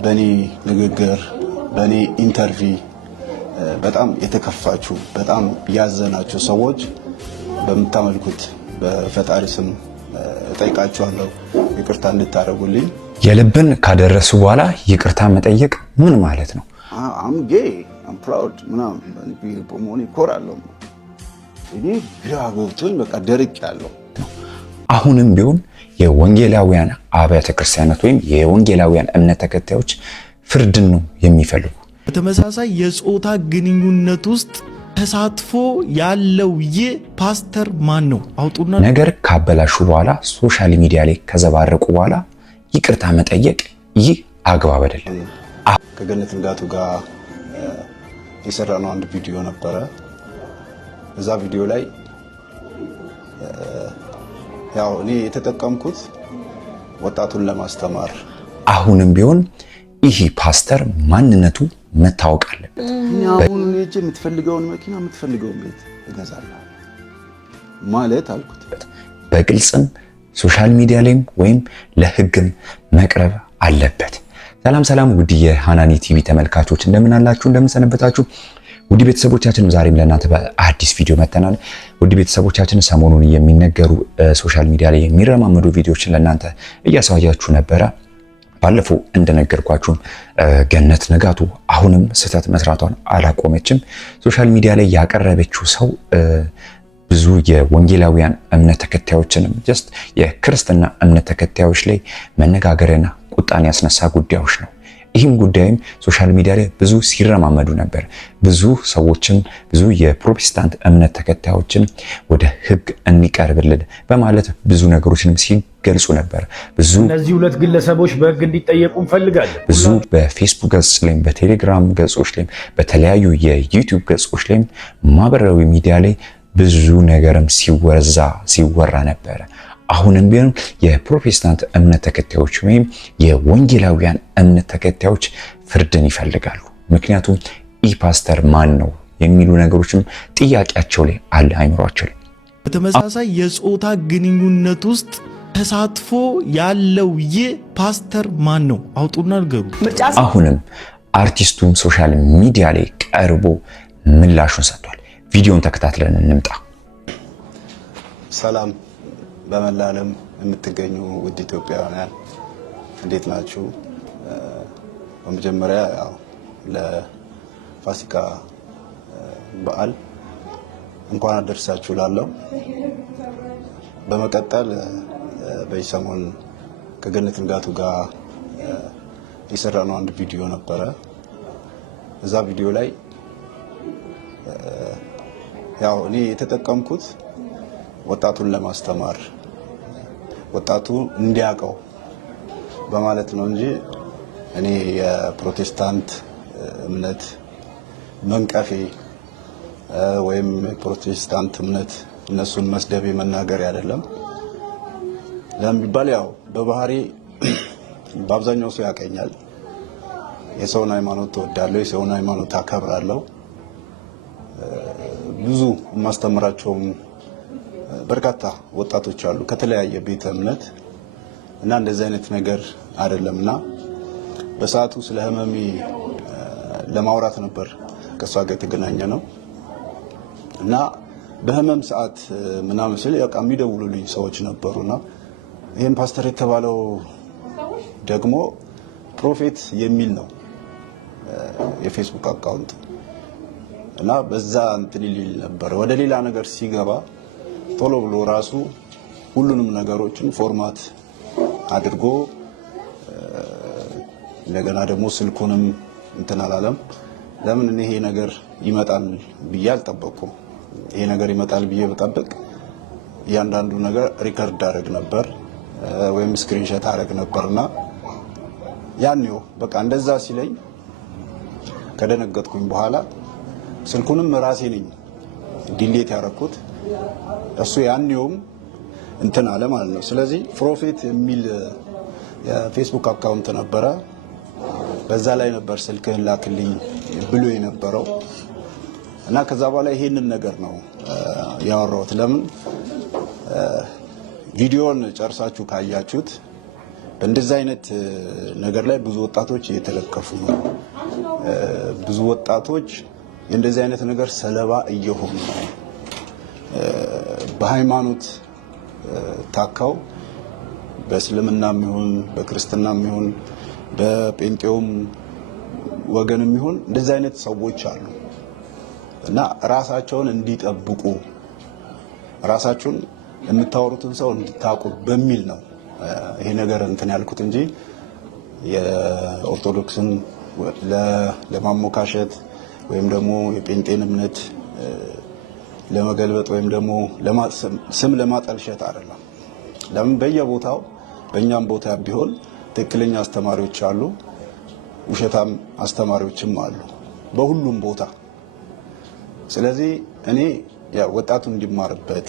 በኔ ንግግር በኔ ኢንተርቪው በጣም የተከፋችሁ በጣም ያዘናችሁ ሰዎች በመታመልኩት በፈጣሪ ስም ጠይቃችኋለሁ ይቅርታ እንድታረጉልኝ። የልብን ካደረሱ በኋላ ይቅርታ መጠየቅ ምን ማለት ነው? I'm gay, I'm proud ምናምን በመሆኔ እኮራለሁ። እኔ ግራ ገብቶኝ በቃ ደርቄያለሁ። አሁንም ቢሆን የወንጌላውያን አብያተ ክርስቲያናት ወይም የወንጌላውያን እምነት ተከታዮች ፍርድን ነው የሚፈልጉ። በተመሳሳይ የጾታ ግንኙነት ውስጥ ተሳትፎ ያለው ፓስተር ማን ነው? አውጡና ነገር ካበላሹ በኋላ ሶሻል ሚዲያ ላይ ከዘባረቁ በኋላ ይቅርታ መጠየቅ ይህ አግባብ አይደለም። ከገነት ንጋቱ ጋር የሰራነው አንድ ቪዲዮ ነበረ። እዛ ቪዲዮ ላይ ያው እኔ የተጠቀምኩት ወጣቱን ለማስተማር አሁንም ቢሆን ይህ ፓስተር ማንነቱ መታወቅ አለበት። አሁን ልጅ የምትፈልገውን መኪና የምትፈልገውን ቤት እገዛለሁ ማለት አልኩት። በግልጽም ሶሻል ሚዲያ ላይም ወይም ለህግም መቅረብ አለበት። ሰላም ውድ የሃናኒ ቲቪ ተመልካቾች እንደምን አላችሁ? እንደምን ሰነበታችሁ? ውድ ቤተሰቦቻችን ዛሬም ለእናንተ በአዲስ ቪዲዮ መተናል። ውድ ቤተሰቦቻችን ሰሞኑን የሚነገሩ ሶሻል ሚዲያ ላይ የሚረማመዱ ቪዲዮዎችን ለእናንተ እያሳያችሁ ነበረ። ባለፈው እንደነገርኳችሁ ገነት ንጋቱ አሁንም ስህተት መስራቷን አላቆመችም። ሶሻል ሚዲያ ላይ ያቀረበችው ሰው ብዙ የወንጌላውያን እምነት ተከታዮችንም ጀስት የክርስትና እምነት ተከታዮች ላይ መነጋገርና ቁጣን ያስነሳ ጉዳዮች ነው። ይህም ጉዳይም ሶሻል ሚዲያ ላይ ብዙ ሲረማመዱ ነበር። ብዙ ሰዎችም ብዙ የፕሮቴስታንት እምነት ተከታዮችም ወደ ህግ እንቀርብልን በማለት ብዙ ነገሮችንም ሲገልጹ ነበር። ብዙ እነዚህ ሁለት ግለሰቦች በህግ እንዲጠየቁ እንፈልጋለን። ብዙ በፌስቡክ ገጽ ላይ በቴሌግራም ገጾች ላይ በተለያዩ የዩቲዩብ ገጾች ላይ ማህበራዊ ሚዲያ ላይ ብዙ ነገርም ሲወራ ነበር። አሁንም ቢሆን የፕሮቴስታንት እምነት ተከታዮች ወይም የወንጌላውያን እምነት ተከታዮች ፍርድን ይፈልጋሉ። ምክንያቱም ይህ ፓስተር ማን ነው የሚሉ ነገሮችም ጥያቄያቸው ላይ አለ አይምሯቸው ላይ። በተመሳሳይ የጾታ ግንኙነት ውስጥ ተሳትፎ ያለው ፓስተር ማን ነው? አውጡና ንገሩ። አሁንም አርቲስቱም ሶሻል ሚዲያ ላይ ቀርቦ ምላሹን ሰጥቷል። ቪዲዮን ተከታትለን እንምጣ። ሰላም በመላ ዓለም የምትገኙ ውድ ኢትዮጵያውያን እንዴት ናችሁ? በመጀመሪያ ያው ለፋሲካ በዓል እንኳን አደረሳችሁ ላለው። በመቀጠል በዚህ ሰሞን ከገነት ንጋቱ ጋር የሰራነው አንድ ቪዲዮ ነበረ። እዛ ቪዲዮ ላይ ያው እኔ የተጠቀምኩት ወጣቱን ለማስተማር ወጣቱ እንዲያውቀው በማለት ነው እንጂ እኔ የፕሮቴስታንት እምነት መንቀፌ ወይም ፕሮቴስታንት እምነት እነሱን መስደቤ መናገር አይደለም። ለምን ቢባል ያው በባህሪ በአብዛኛው ሰው ያቀኛል። የሰውን ሃይማኖት ተወዳለሁ፣ የሰውን ሃይማኖት አከብራለሁ። ብዙ ማስተምራቸውም በርካታ ወጣቶች አሉ ከተለያየ ቤተ እምነት እና እንደዚህ አይነት ነገር አይደለምና በሰዓቱ ስለ ህመሜ ለማውራት ነበር ከሷ ጋር የተገናኘ ነው እና በህመም ሰዓት ምናምን ስለ ያው የሚደውሉልኝ ሰዎች ነበሩና ይሄን ፓስተር የተባለው ደግሞ ፕሮፌት የሚል ነው የፌስቡክ አካውንት እና በዛ እንትን ይል ነበር። ወደ ሌላ ነገር ሲገባ ቶሎ ብሎ ራሱ ሁሉንም ነገሮችን ፎርማት አድርጎ እንደገና ደግሞ ስልኩንም እንትን አላለም። ለምን ይሄ ነገር ይመጣል ብዬ አልጠበቅኩም። ይሄ ነገር ይመጣል ብዬ በጠብቅ እያንዳንዱ ነገር ሪከርድ አደረግ ነበር ወይም ስክሪንሾት አደረግ ነበርና ያኔው በቃ እንደዛ ሲለኝ ከደነገጥኩኝ በኋላ ስልኩንም ራሴ ነኝ ዲሌት ያደረኩት። እሱ ያኔውም እንትን አለ ማለት ነው። ስለዚህ ፕሮፌት የሚል የፌስቡክ አካውንት ነበረ። በዛ ላይ ነበር ስልክህን ላክልኝ ብሎ የነበረው እና ከዛ በኋላ ይሄንን ነገር ነው ያወራሁት። ለምን ቪዲዮን ጨርሳችሁ ካያችሁት በእንደዚህ አይነት ነገር ላይ ብዙ ወጣቶች እየተለከፉ ነው። ብዙ ወጣቶች የእንደዚህ አይነት ነገር ሰለባ እየሆኑ ነው። በሃይማኖት ታካው በእስልምናም ይሁን በክርስትናም ይሁን በጴንጤውም ወገንም ይሁን እንደዚህ አይነት ሰዎች አሉ እና ራሳቸውን እንዲጠብቁ ራሳቸውን የምታወሩትን ሰው እንድታውቁ በሚል ነው ይሄ ነገር እንትን ያልኩት እንጂ የኦርቶዶክስን ለማሞካሸት ወይም ደግሞ የጴንጤን እምነት ለመገልበጥ ወይም ደግሞ ስም ለማጠልሸት አይደለም። ለምን በየቦታው በእኛም ቦታ ቢሆን ትክክለኛ አስተማሪዎች አሉ፣ ውሸታም አስተማሪዎችም አሉ በሁሉም ቦታ። ስለዚህ እኔ ያው ወጣቱ እንዲማርበት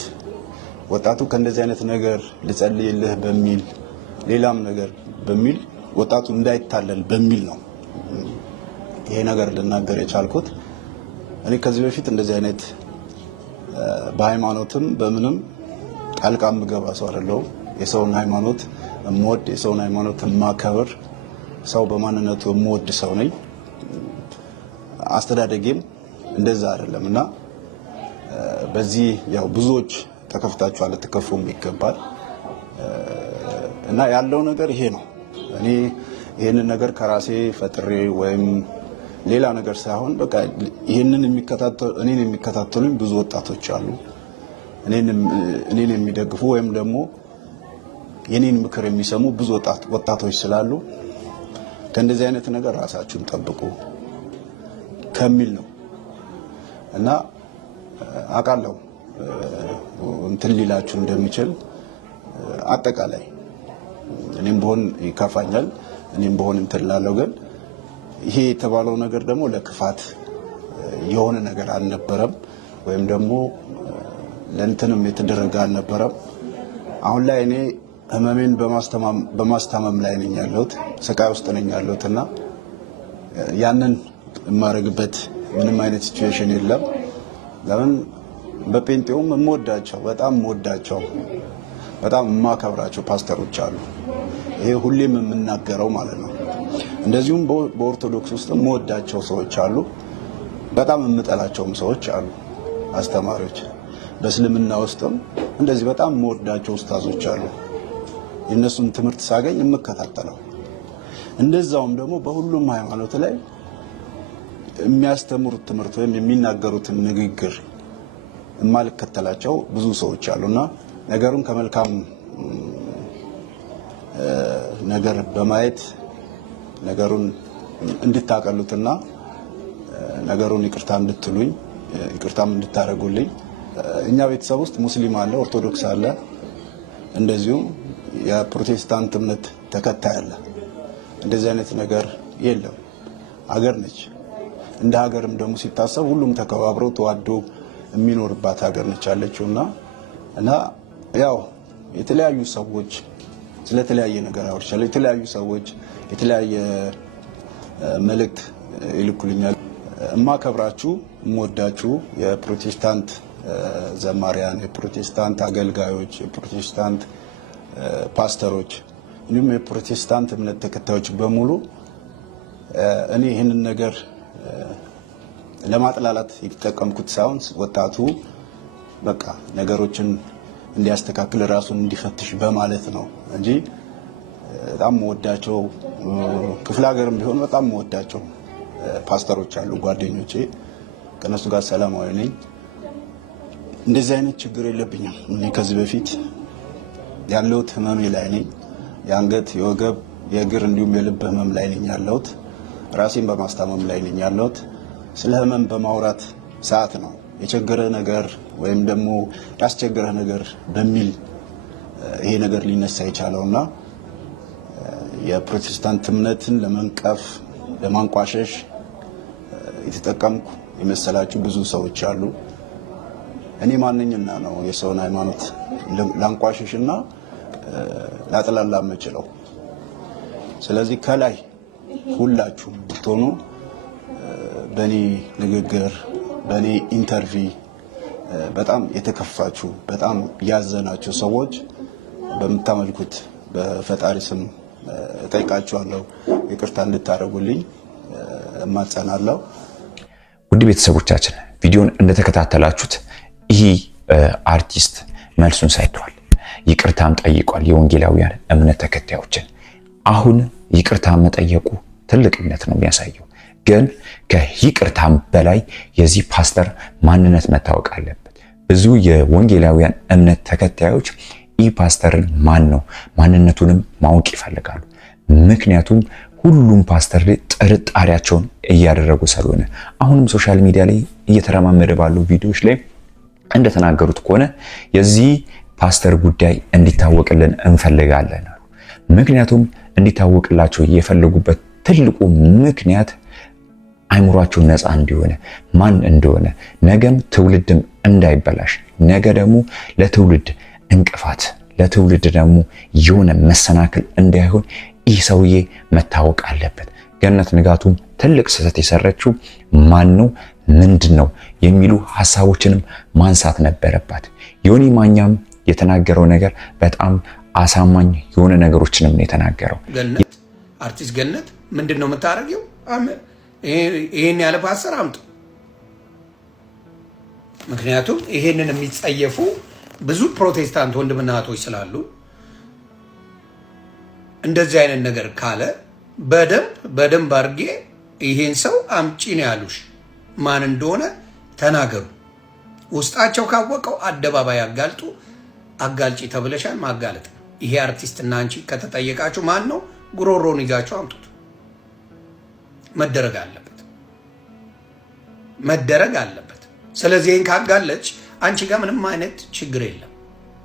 ወጣቱ ከእንደዚህ አይነት ነገር ልጸልይልህ በሚል ሌላም ነገር በሚል ወጣቱ እንዳይታለል በሚል ነው ይሄ ነገር ልናገር የቻልኩት። እኔ ከዚህ በፊት እንደዚህ አይነት በሃይማኖትም በምንም ጣልቃ የምገባ ሰው አይደለሁም። የሰውን ሃይማኖት የምወድ የሰውን ሃይማኖት የማከብር ሰው በማንነቱ የምወድ ሰው ነኝ። አስተዳደጌም እንደዛ አይደለም እና በዚህ ያው ብዙዎች ተከፍታችኋል፣ ተከፉም ይገባል እና ያለው ነገር ይሄ ነው። እኔ ይሄንን ነገር ከራሴ ፈጥሬ ወይም ሌላ ነገር ሳይሆን በቃ ይሄንን የሚከታተሉኝ ብዙ ወጣቶች አሉ። እኔን የሚደግፉ ወይም ደግሞ የኔን ምክር የሚሰሙ ብዙ ወጣቶች ስላሉ ከእንደዚህ አይነት ነገር ራሳችሁን ጠብቁ ከሚል ነው እና አውቃለሁ እንትን ሊላችሁ እንደሚችል አጠቃላይ እኔም በሆን ይከፋኛል፣ እኔም በሆን እንትን ላለው ግን ይሄ የተባለው ነገር ደግሞ ለክፋት የሆነ ነገር አልነበረም ወይም ደግሞ ለእንትንም የተደረገ አልነበረም። አሁን ላይ እኔ ህመሜን በማስታመም ላይ ነኝ ያለሁት፣ ስቃይ ውስጥ ነኝ ያለሁት እና ያንን የማደርግበት ምንም አይነት ሲቹዌሽን የለም። ለምን በጴንጤውም የምወዳቸው በጣም የማከብራቸው ፓስተሮች አሉ። ይሄ ሁሌም የምናገረው ማለት ነው። እንደዚሁም በኦርቶዶክስ ውስጥ የምወዳቸው ሰዎች አሉ፣ በጣም የምጠላቸውም ሰዎች አሉ አስተማሪዎች። በእስልምና ውስጥም እንደዚህ በጣም የምወዳቸው ኡስታዞች አሉ፣ የእነሱን ትምህርት ሳገኝ የምከታተለው። እንደዛውም ደግሞ በሁሉም ሃይማኖት ላይ የሚያስተምሩት ትምህርት ወይም የሚናገሩትን ንግግር የማልከተላቸው ብዙ ሰዎች አሉና ነገሩን ከመልካም ነገር በማየት ነገሩን እንድታቀሉትና ነገሩን ይቅርታ እንድትሉኝ ይቅርታም እንድታረጉልኝ። እኛ ቤተሰብ ውስጥ ሙስሊም አለ፣ ኦርቶዶክስ አለ፣ እንደዚሁም የፕሮቴስታንት እምነት ተከታይ አለ። እንደዚህ አይነት ነገር የለም። ሀገር ነች። እንደ ሀገርም ደግሞ ሲታሰብ ሁሉም ተከባብሮ ተዋዶ የሚኖርባት ሀገር ነች ያለችውና ያው የተለያዩ ሰዎች ስለተለያየ ነገር አውርቻለሁ። የተለያዩ ሰዎች የተለያየ መልእክት ይልኩልኛል። እማከብራችሁ እምወዳችሁ የፕሮቴስታንት ዘማሪያን፣ የፕሮቴስታንት አገልጋዮች፣ የፕሮቴስታንት ፓስተሮች እንዲሁም የፕሮቴስታንት እምነት ተከታዮች በሙሉ እኔ ይህንን ነገር ለማጥላላት የተጠቀምኩት ሳይሆን ወጣቱ በቃ ነገሮችን እንዲያስተካክል ራሱን እንዲፈትሽ በማለት ነው እንጂ በጣም ወዳቸው ክፍለ ሀገርም ቢሆን በጣም ወዳቸው ፓስተሮች አሉ ጓደኞቼ። ከነሱ ጋር ሰላማዊ ነኝ። እንደዚህ አይነት ችግር የለብኝም። እኔ ከዚህ በፊት ያለሁት ህመሜ ላይ ነኝ። የአንገት፣ የወገብ፣ የእግር እንዲሁም የልብ ህመም ላይ ነኝ ያለሁት። ራሴን በማስታመም ላይ ነኝ ያለሁት። ስለ ህመም በማውራት ሰዓት ነው የቸገረ ነገር ወይም ደግሞ ያስቸገረ ነገር በሚል ይሄ ነገር ሊነሳ የቻለውና የፕሮቴስታንት እምነትን ለመንቀፍ ለማንቋሸሽ የተጠቀምኩ የመሰላችሁ ብዙ ሰዎች አሉ። እኔ ማንኝና ነው የሰውን ሃይማኖት ላንቋሸሽና ላጥላላ የምችለው? ስለዚህ ከላይ ሁላችሁም ብትሆኑ በእኔ ንግግር በእኔ ኢንተርቪ በጣም የተከፋችሁ በጣም ያዘናችሁ ሰዎች በምታመልኩት በፈጣሪ ስም እጠይቃችኋለሁ፣ ይቅርታ እንድታደርጉልኝ እማጸናለሁ። ውድ ቤተሰቦቻችን ቪዲዮን እንደተከታተላችሁት ይህ አርቲስት መልሱን ሰጥቷል፣ ይቅርታም ጠይቋል የወንጌላውያን እምነት ተከታዮችን። አሁን ይቅርታ መጠየቁ ትልቅነት ነው የሚያሳየው። ግን ከይቅርታም በላይ የዚህ ፓስተር ማንነት መታወቅ አለበት። ብዙ የወንጌላውያን እምነት ተከታዮች ይህ ፓስተርን ማን ነው ማንነቱንም ማወቅ ይፈልጋሉ። ምክንያቱም ሁሉም ፓስተር ላይ ጥርጣሬያቸውን እያደረጉ ስለሆነ አሁንም ሶሻል ሚዲያ ላይ እየተረማመደ ባሉ ቪዲዮዎች ላይ እንደተናገሩት ከሆነ የዚህ ፓስተር ጉዳይ እንዲታወቅልን እንፈልጋለን። ምክንያቱም እንዲታወቅላቸው የፈለጉበት ትልቁ ምክንያት አይምሯቸው ነፃ እንዲሆነ ማን እንደሆነ ነገም ትውልድም እንዳይበላሽ ነገ ደግሞ ለትውልድ እንቅፋት ለትውልድ ደግሞ የሆነ መሰናክል እንዳይሆን ይህ ሰውዬ መታወቅ አለበት። ገነት ንጋቱም ትልቅ ስህተት የሰረችው ማን ነው ምንድን ነው የሚሉ ሐሳቦችንም ማንሳት ነበረባት። ዮኒ ማኛም የተናገረው ነገር በጣም አሳማኝ የሆነ ነገሮችንም ነው የተናገረው። ገነት አርቲስት ገነት ምንድነው የምታረጊው? ይሄን ያለ ፓስተር አምጡ። ምክንያቱም ይሄንን የሚጸየፉ ብዙ ፕሮቴስታንት ወንድምና እህቶች ስላሉ እንደዚህ አይነት ነገር ካለ በደንብ አድርጌ ይሄን ሰው አምጪ ነው ያሉሽ ማን እንደሆነ ተናገሩ። ውስጣቸው ካወቀው አደባባይ አጋልጡ። አጋልጪ ተብለሻል፣ ማጋለጥ ነው። ይሄ አርቲስትና አንቺ ከተጠየቃችሁ ማን ነው ጉሮሮን ይዛችሁ አምጡት። መደረግ አለበት። ስለዚህ ይሄን ካጋለች አንቺ ጋር ምንም አይነት ችግር የለም።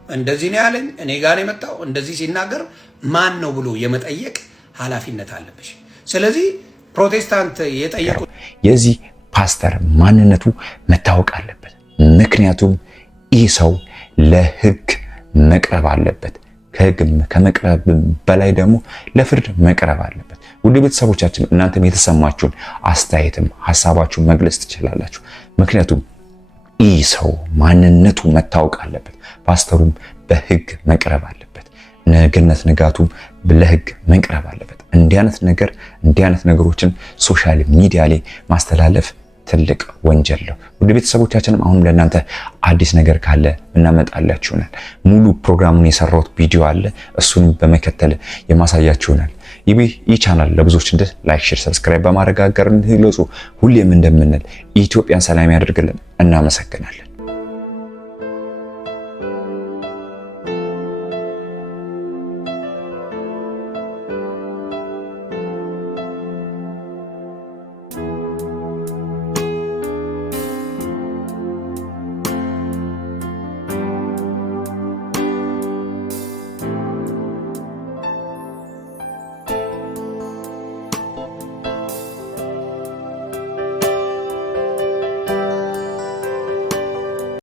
እንደዚህ ነው ያለኝ እኔ ጋር የመጣው እንደዚህ ሲናገር ማን ነው ብሎ የመጠየቅ ኃላፊነት አለብሽ። ስለዚህ ፕሮቴስታንት የጠየቁት የዚህ ፓስተር ማንነቱ መታወቅ አለበት። ምክንያቱም ይህ ሰው ለሕግ መቅረብ አለበት። ከሕግ ከመቅረብ በላይ ደግሞ ለፍርድ መቅረብ አለበት። ውድ ቤተሰቦቻችን እናንተም የተሰማችሁን አስተያየትም ሐሳባችሁን መግለጽ ትችላላችሁ። ምክንያቱም ይህ ሰው ማንነቱ መታወቅ አለበት። ፓስተሩም በሕግ መቅረብ አለበት። ገነት ንጋቱም ለሕግ መቅረብ አለበት። እንዲህ አይነት ነገሮችን ሶሻል ሚዲያ ላይ ማስተላለፍ ትልቅ ወንጀል ነው። ውድ ቤተሰቦቻችንም አሁንም ለእናንተ አዲስ ነገር ካለ እናመጣላችሁ ይሆናል። ሙሉ ፕሮግራሙን የሰራሁት ቪዲዮ አለ፣ እሱንም በመከተል የማሳያችሁ ይሆናል። ይህ ቻናል ለብዙዎች እንደ ላይክ፣ ሼር፣ ሰብስክራይብ በማድረግ አጋር እንድትገለጹ ሁሌም እንደምንል ኢትዮጵያን ሰላም ያደርግልን። እናመሰግናለን።